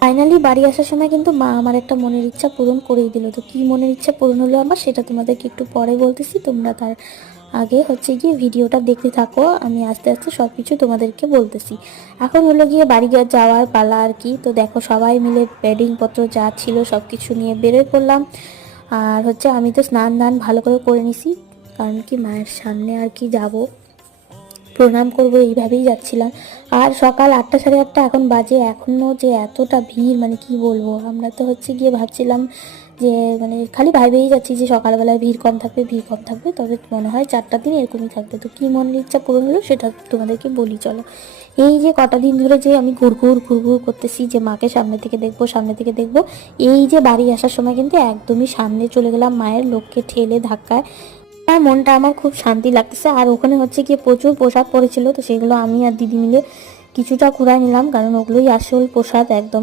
Finally বাড়ি আসার সময় কিন্তু মা আমার একটা মনের ইচ্ছা পূরণ করেই দিল। তো কি মনের ইচ্ছা পূরণ হলো আমার, সেটা তোমাদেরকে একটু পরে বলতেছি। তোমরা তার আগে হচ্ছে গিয়ে ভিডিওটা দেখতে থাকো, আমি আস্তে আস্তে সব কিছু তোমাদেরকে বলতেছি। এখন হলো গিয়ে বাড়ি যাওয়ার পালা আর কি। তো দেখো সবাই মিলে বেডিংপত্র যা ছিল সব কিছু নিয়ে বেরোয় পড়লাম। আর হচ্ছে আমি তো স্নান দান ভালো করে করে নিছি, কারণ কি মায়ের সামনে আর কি যাব, প্রণাম করব, এইভাবেই যাচ্ছিলাম। আর সকাল 8টা সাড়ে 8টা এখন বাজে, এখনও যে এতটা ভিড় মানে কি বলবো। আমরা তো হচ্ছে গিয়ে ভাবছিলাম যে মানে খালি ভাবেই যাচ্ছি যে সকালবেলায় ভিড় কম থাকবে, ভিড় কম থাকবে, তবে মনে হয় 4টা দিন এরকমই থাকবে। তো কী মনের ইচ্ছা পূরণ হলো সেটা তোমাদেরকে বলি চলো। এই যে কটা দিন ধরে যে আমি ঘুরঘুর করতেছি যে মাকে সামনে থেকে দেখবো, সামনে থেকে দেখবো, এই যে বাড়ি আসার সময় কিন্তু একদমই সামনে চলে গেলাম মায়ের, লোককে ঠেলে ধাক্কায়। আর মনটা আমার খুব শান্তি লাগতেছে। আর ওখানে হচ্ছে কি প্রচুর প্রসাদ পড়েছিল, তো সেগুলো আমি আর দিদি মিলে কিছুটা কুড়ায় নিলাম, কারণ ওগুলোই আসল প্রসাদ একদম।